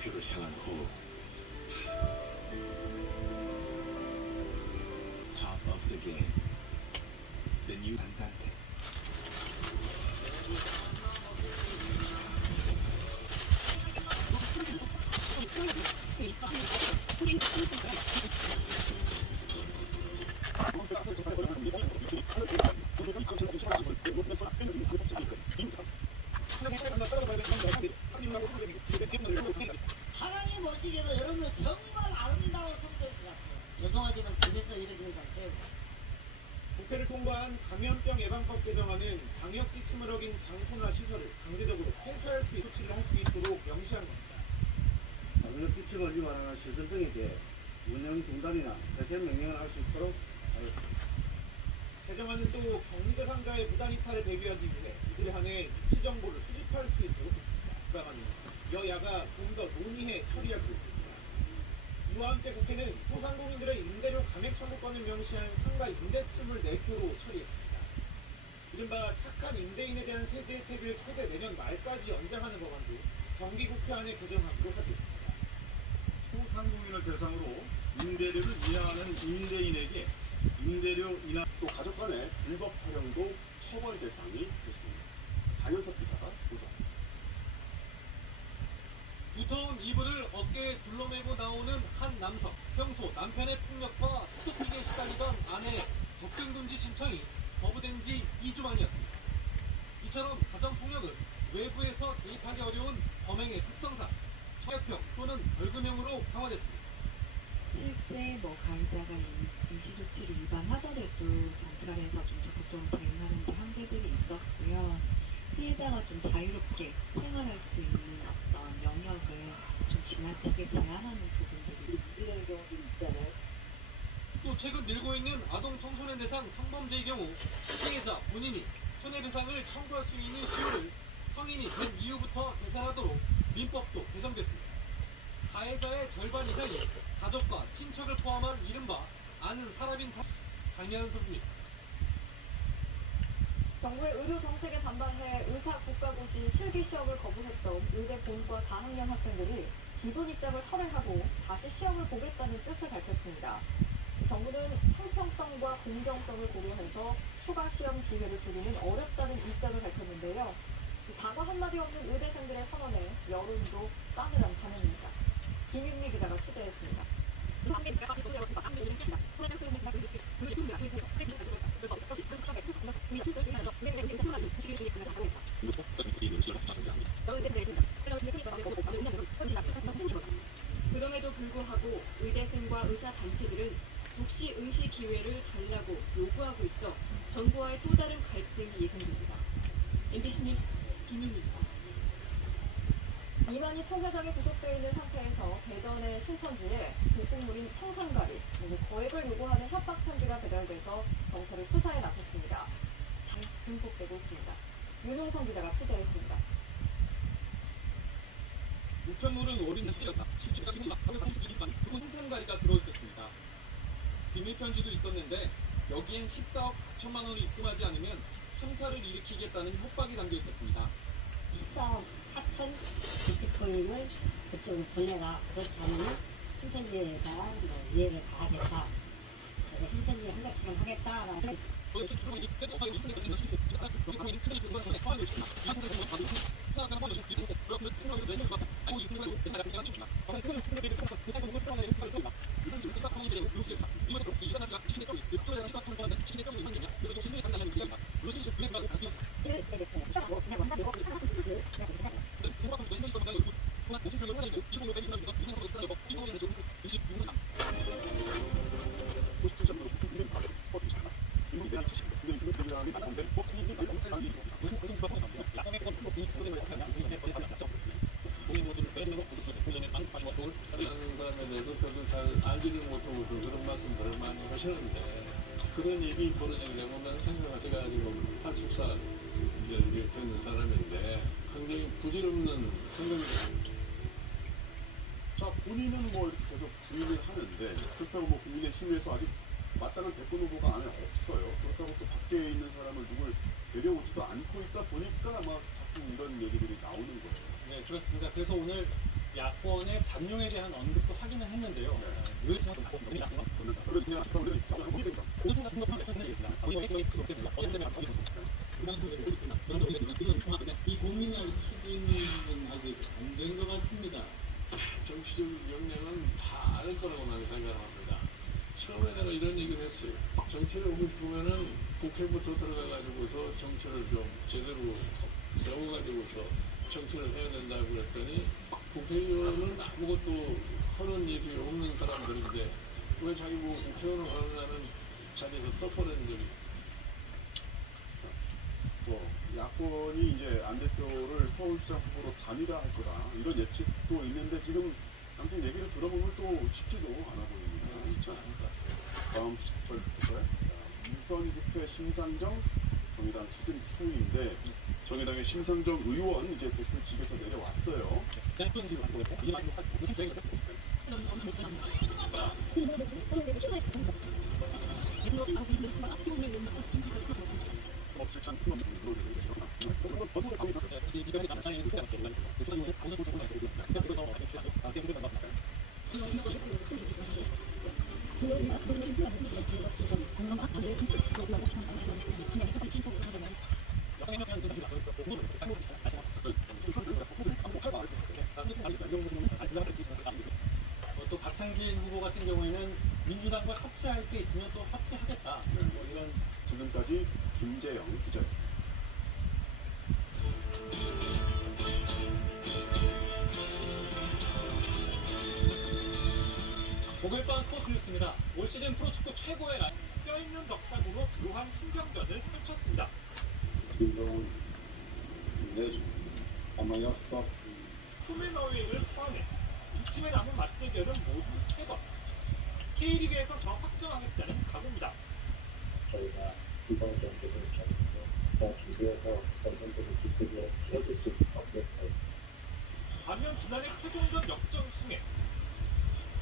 목표를 향한 후 top of the game, the new Andante. 하나님 보시기에도 여러분 정말 아름다운 성도인 것 같아요. 죄송하지만 집에서 이렇게 살때 국회를 통과한 감염병 예방법 개정안은 방역지 침을 어긴 장소나 시설을 강제적으로 폐쇄할 수 있도록 조치를 할 수 있도록 명시한 겁니다. 방역지 침을 위반하는 시설 등에게 운영 중단이나 폐쇄 명령을 할 수 있도록 하였습니다. 개정안은 또 격리 대상자의 무단 이탈에 대비하기 위해 이들에 한해 위치 정보를 수집할 수 있도록 했습니다. 그다음에 여야가 좀 더 논의해 처리하기로 했습니다. 이와 함께 국회는 소상공인들의 임대료 감액 청구권을 명시한 상가 임대 24표로 처리했습니다. 이른바 착한 임대인에 대한 세제 혜택을 최대 내년 말까지 연장하는 법안도 정기국회안에 개정하기로 합의했습니다. 소상공인을 대상으로 임대료를 인하하는 임대인에게 임대료 인하 또 가족 간의 불법 촬영도 처벌 대상이 됐습니다. 강현석 기자가 보도합니다. 두터운 이불을 어깨에 둘러매고 나오는 한 남성. 평소 남편의 폭력과 스토킹에 시달리던 아내의 접근금지 신청이 거부된 지 2주 만이었습니다. 이처럼 가정폭력은 외부에서 개입하기 어려운 범행의 특성상 처형형 또는 벌금형으로 강화됐습니다. 실제 가해자가 임시조치를 위반하더라도 경찰에서 좀 적극적으로 대응하는 데 한계들이 있었고요. 피해자가 좀 자유롭게 생활할 수 있는 어떤 영역을 좀 지나치게 제한하는 부분들이 문제되는 경우도 있잖아요. 또 최근 늘고 있는 아동 청소년 대상 성범죄의 경우 피해자 본인이 손해배상을 청구할 수 있는 시효를 성인이 된 이후부터 계산하도록 민법도 개정됐습니다. 가해자의 절반 이상이 가족과 친척을 포함한 이른바 아는 사람인 강연석입니다. 정부의 의료 정책에 반발해 의사 국가고시 실기 시험을 거부했던 의대 본과 4학년 학생들이 기존 입장을 철회하고 다시 시험을 보겠다는 뜻을 밝혔습니다. 정부는 형평성과 공정성을 고려해서 추가 시험 기회를 주기는 어렵다는 입장을 밝혔는데요. 사과 한마디 없는 의대생들의 선언에 여론도 싸늘한 반응입니다. 김윤미 기자가 취재했습니다. 그럼에도 불구하고 의대생과 의사단체들은 국시 응시 기회를 달라고 요구하고 있어 정부와의 또 다른 갈등이 예상됩니다. MBC 뉴스 김윤미입니다. 이만희 총회장이 구속되어 있는 상태에서 대전의 신천지에 복국물인 청산가리 그리고 거액을 요구하는 협박 편지가 배달돼서 경찰이 수사에 나섰습니다. 잘 증폭되고 있습니다. 윤홍성 기자가 취재했습니다. 우편물은 어린 자식이었다. 수치가 지금 청산가리가 들어있었습니다. 비밀 편지도 있었는데 여기엔 14억 4천만 원을 입금하지 않으면 참사를 일으키겠다는 협박이 담겨 있었습니다. 14억 4천 비트코인을 그쪽으로 보내라. 그렇지 않으면 신천지에다 이해를 가하겠다. 그래서 신천지 한백처럼 하겠다라는 하는 사람에 대해서 별로 잘 알지를 못하고 그런 말씀들을 많이 하시는데 그런 일이 벌어지려면 생각을 해가지고 80살 이제 이렇게 되는 사람인데 굉장히 부질없는 생각입니다. 자, 본인은 이렇게 계속 부인을 하는데 그렇다고 국민의힘에서 아직 마땅한 대권 후보가 안에 없어요. 그렇다고 또 밖에 있는 사람을 누굴 데려오지도 않고 있다 보니까 아마 자꾸 이런 얘기들이 나오는 거예요. 네, 그렇습니다. 그래서 오늘 야권의 잠룡에 대한 언급도 하기는 했는데요. 이 고민할 수준은 아직 안 된 것 같습니다. 정치적 역량은 다 아는 거라고 나는 생각합니다. 처음에 내가 이런 얘기를 했어요. 정치를 하고 싶으면은 국회부터 들어가가지고서 정치를 좀 제대로 배워가지고서 정치를 해야 된다고 그랬더니 국회의원은 아무것도 하는 일이 없는 사람들인데 왜 자기 뭐 국회의원을 하느냐는 자기에서 떠버린 적이. 야권이 이제 안 대표를 서울시장 후보로 단일화할 거다 이런 예측도 있는데 지금 아무튼 얘기를 들어보면 또 쉽지도 않아 보입니다. 자, 다음 18부터에 유선 국회 심상정 정의당 시즌 2인데 정의당의 심상정 의원 이제 대표 직에서 내려왔어요. 또 박창진 후보 같은 경우에는 민주당과 협치할 게 있으면 또 협치하겠다. 뭐 이런. 지금까지 김재영 기자였습니다. 목요일 밤 스포츠 뉴스입니다. 올 시즌 프로축구 최고의 뼈있는 덕담으로 묘한 신경전을 펼쳤습니다. 후메너웨이를 포함해 두 팀의 남은 맞대결은 모두 3번. K리그에서 저 확정하겠다는 각오입니다. 저희가 두번 정도를 정도 더 준비해서 선수들을 기쁘게 해줄 수 없게 했습니다. 반면 지난해 최종전 역전승에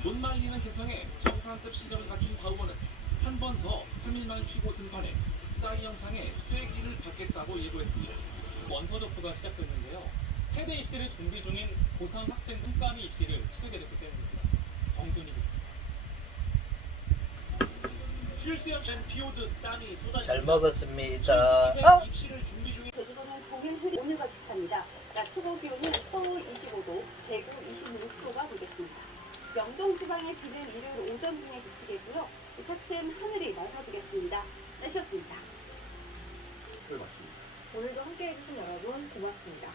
못 말리는 개성에 정상급 실력을 갖춘 바우어는 한 번 더 3일만 쉬고 등판해 싸이 영상의 쐐기를 받겠다고 예고했습니다. 원서 접수가 시작됐는데요. 최대 입시를 준비 중인 고3 학생 문과미 입시를 치르게 됐기 때문입니다. 정준입니다. 쉴 새 없이 비오듯 땀이 쏟아집니다. 잘 먹었습니다. 입시를 준비 중인 제주도는 종일 흐린 오늘과 비슷합니다. 낮 최고 기온은 서울 25도, 대구 26도가 되겠습니다. 영동 지방의 비는 일요일 오전 중에 그치겠고요. 차츰 하늘이 맑아지겠습니다. 날씨였습니다. 네, 맞습니다. 오늘도 함께해 주신 여러분 고맙습니다.